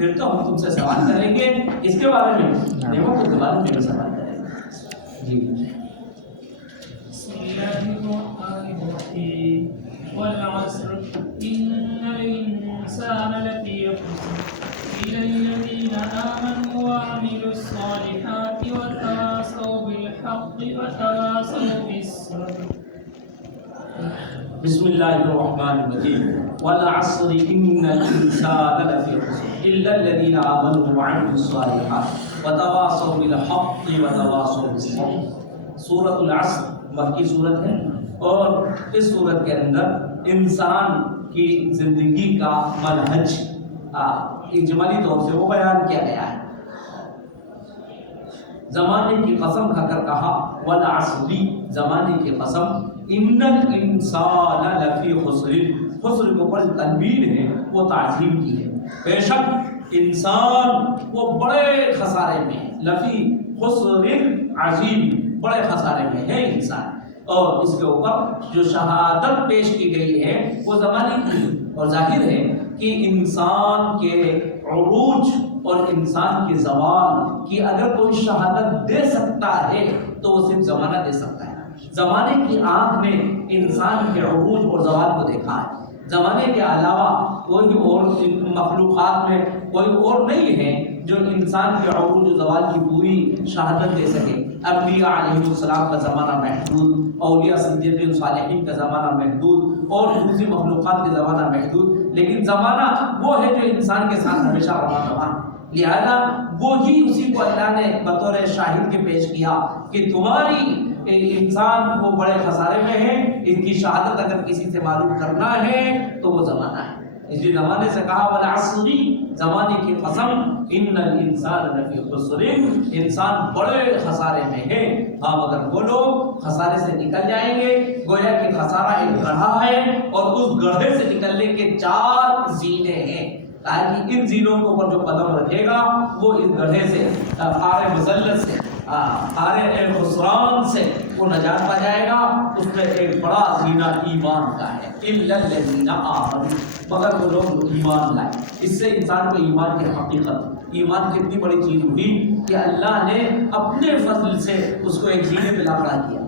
پھر تو ہم تم سے سوال کریں گے اس کے بارے میں، نعمتوں کے بارے میں سوال کریں گے۔ جی بسم اللہ الرحمن الرحیم والعصر ان الانسان لفی خسر الا الذین آمنوا وعملوا الصالحات وتواصوا بالحق وتواصوا بالصبر۔ بسم اللہ الرحمن الرحیم والعصر ان الانسان لفی خسر الا الذین آمنوا وعملوا الصالحات وتواصوا بالحق وتواصوا بالصبر۔ سورۃ العصر مکی صورت ہے، اور اس صورت کے اندر انسان کی زندگی کا منہج اجمالی طور سے وہ بیان کیا گیا ہے۔ زمانے کی قسم کھا کر کہا والعصر، زمانے کی قسم، ان الانسان لفی خسر، خسر کے اوپر تنوین ہے وہ تعظیم کی ہے، بے شک انسان وہ بڑے خسارے میں ہے، لفی خسر عظیم، بڑے خسارے میں ہے انسان۔ اور اس کے اوپر جو شہادت پیش کی گئی ہے وہ زمانے کی، اور ظاہر ہے کہ انسان کے عروج اور انسان کے زوال کی اگر کوئی شہادت دے سکتا ہے تو وہ صرف زمانہ دے سکتا ہے۔ زمانے کی آنکھ نے انسان کے عروج اور زوال کو دیکھا ہے، زمانے کے علاوہ کوئی اور مخلوقات میں کوئی اور نہیں ہے جو انسان کے عروج و زوال کی پوری شہادت دے سکے۔ انبیاء علیہ السلام کا زمانہ محدود، اولیاء صدیقین صالحین کا زمانہ محدود، اور دوسری مخلوقات کے زمانہ محدود، لیکن زمانہ وہ ہے جو انسان کے ساتھ ہمیشہ رواں رواں ہے۔ لہذا وہی اسی کو اللہ نے بطور شاہد کے پیش کیا کہ تمہاری انسان وہ بڑے خسارے میں ہے، اس کی شہادت اگر کسی سے معلوم کرنا ہے تو وہ زمانہ ہے۔ اس لیے زمانے سے کہا والعصر، زمانے کی قسم، ان الانسان لفی خسر، انسان بڑے خسارے میں ہے۔ ہاں مگر وہ لوگ خسارے سے نکل جائیں گے، گویا کہ خسارہ ایک گڑھا ہے اور اس گڑھے سے نکلنے کے 4 زینے ہیں، تاکہ ان زینوں کے اوپر جو قدم رکھے گا وہ اس گڑھے سے، خار مذلت سے، خار خسران سے وہ نجات پا جائے گا۔ اس میں ایک بڑا زینہ ایمان کا ہے، الا الذین آمنوا، مگر وہ لوگ جو ایمان لائے۔ اس سے انسان کو ایمان کی حقیقت، ایمان کتنی بڑی چیز ہوئی کہ اللہ نے اپنے فضل سے اس کو ایک زینے پہ لا کھڑا کیا۔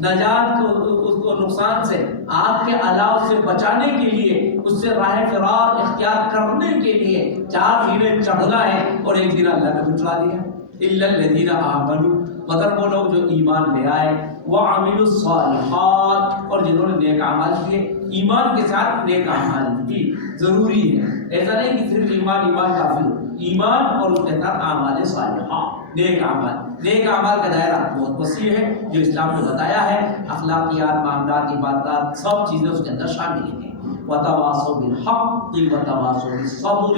نجات کو، اس کو نقصان سے، آگ کے علاؤ سے بچانے کے لیے، اس سے راہ فرار اختیار کرنے کے لیے 4 زینے چڑھنا ہے، اور ایک زینہ اللہ نے بچلا دیا، الا الذین آمنوا، مگر وہ لوگ جو ایمان لے آئے، وعملوا الصالحات، اور جنہوں نے نیک اعمال کیے۔ ایمان کے ساتھ نیک اعمال بھی ضروری ہے، ایسا نہیں کہ صرف ایمان کافی ہو، ایمان اور اس کے ساتھ اعمال صالحہ، نیک اعمال۔ نیک اعمال کا دائرہ بہت وسیع ہے جو اسلام نے بتایا ہے، اخلاقیات، معاملات، عبادات، سب چیزیں اس کے اندر شامل ہیں۔ وتواصوا بالحق وتواصوا بالصبر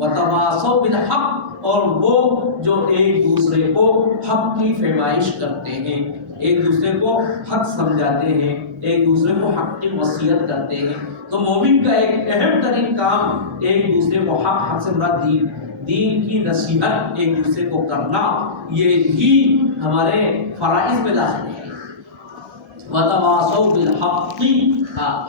وتواصوا بالحق، اور وہ جو ایک دوسرے کو حق کی پیمائش کرتے ہیں، ایک دوسرے کو حق سمجھاتے ہیں، ایک دوسرے کو حق کی وصیت کرتے ہیں۔ تو مومن کا ایک اہم ترین کام ایک دوسرے کو حق سے مراد دین کی نصیحت ایک دوسرے کو کرنا، یہ ہی ہمارے فرائض میں داخل ہے۔ وتواصوا بالحق،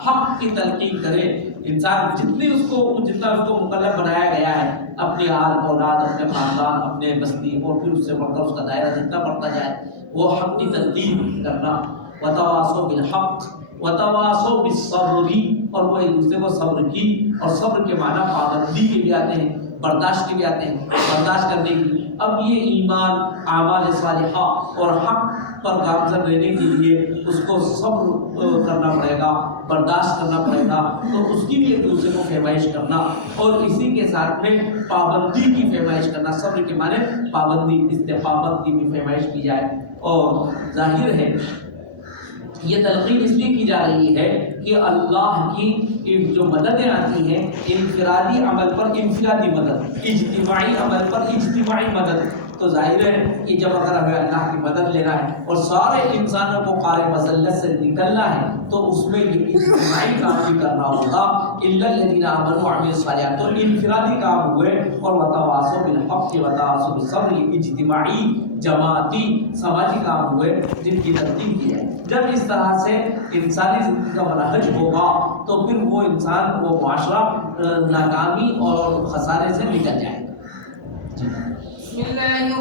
حق کی تلقین کرے انسان، جتنا اس کو مکلف بنایا گیا ہے، اپنی آل اولاد، اپنے خاندان، اپنے بستی، اور پھر اس سے بڑھ کر اس کا دائرہ جتنا بڑھتا جائے وہ حق کی تلقین کرنا۔ وتواصوا بالحق وتواصوا بالصبر، اور وہ ایک دوسرے کو صبر کی، اور صبر کے معنی پابندی کے بھی آتے ہیں، برداشت کے بھی آتے ہیں، برداشت کرنے کی۔ اب یہ ایمان، اعمال صالحہ اور حق پر گامزن رہنے کے لیے اس کو صبر کرنا پڑے گا، برداشت کرنا پڑے گا، تو اس کی بھی ایک دوسرے کو پیمائش کرنا، اور اسی کے ساتھ میں پابندی کی پیمائش کرنا۔ صبر کے معنی پابندی، استقامت کی بھی پیمائش کی جائے۔ اور ظاہر ہے یہ تلقین اس لیے کی جا رہی ہے کہ اللہ کی جو مددیں آتی ہیں، انفرادی عمل پر انفرادی مدد، اجتماعی عمل پر اجتماعی مدد، تو ظاہر ہے کہ جب اگر ہمیں اللہ کی مدد لینا ہے اور سارے انسانوں کو قار مذلت سے نکلنا ہے تو اس میں یہ اجتماعی کام بھی کرنا ہوگا۔ الا الذین آمنوا وعملوا الصالحات، تو انفرادی کام ہوئے، اور وتواصوا بالحق وتواصوا بالصبر، اجتماعی، جماعتی، سماجی کام ہوئے جن کی ترتیب کی ہے۔ جب اس طرح سے انسانی زندگی کا منہج ہوگا تو پھر وہ انسان، وہ معاشرہ ناکامی اور خسارے سے نکل جائے گا۔ بسم الله